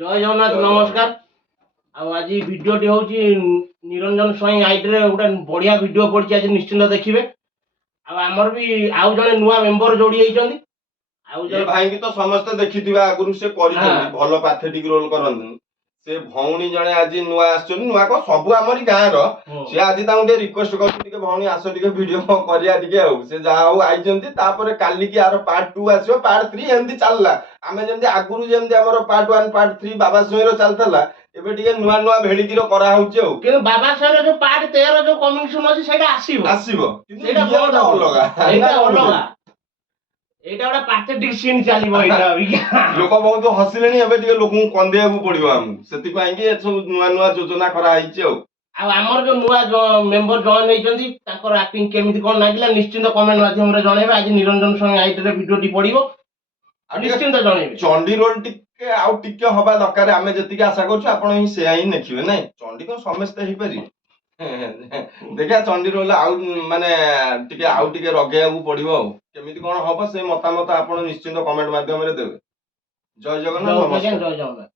जय जगन्नाथ नमस्कार। आज भिडटी हूँ निरंजन स्वाई आईडी गोटे बढ़िया भिड पड़ी आज निश्चिंत देखिए। आमर भी आउ जड़े नुआ मेंबर जोड़ी ये भाई की तो समस्त देखि आगुरी से भल पैथेटिक रोल करन से भौणी जने आज नुआ आछन नुआ को सब हमरी गां रो से आज ताऊ दे रिक्वेस्ट करथि के भौणी आसो टिके वीडियो करिया टिके हो से जा हो आइजंती तापर काली की आरो पार्ट 2 आछो पार्ट 3 एंदी चलला आमे जेंती आगुरु जेंती हमरो पार्ट 1 पार्ट 3 बाबा सोयरो चलतला एबे टिके नुआ नुआ भेळिकिरो करा होउचे हो के बाबा सोयरो जो पार्ट 13 जो कमिंग सून अछि सेटा आसीबो किंतु एटा बहुत अलगा एटा अलगा एटा बड़ा पैथेटिक सीन चलीबो एटा लोक बहुत हसिलेनी एबे टिके लोक कंदेया को पड़िबो हम सेति पई कि सब नुआ नुआ योजना करा आइचे हो आमर जो नुआ मेंबर जॉइन होइचंती ताकर एक्टिंग केमिति कोन लागिला निश्चिंत कमेंट माध्यम रे जणेबे। आज निरंजन संग आईडी रे वीडियोटी पड़िबो निश्चिंत जणेबे। चंडी रोल टिके आउ टिके हबा दरकार आमे जति आशा करछु आपण ही से ही देखिबे नै चंडी को समस्त ही परि देखा चंडी रोल आउ माने टिके आउ टिके रगेया को पड़िबो केमिति कोन हबो से मतामत आपण निश्चिंत कमेंट माध्यम रे देबे। जय जगन्नाथ नमस्कार। जय जगन्नाथ।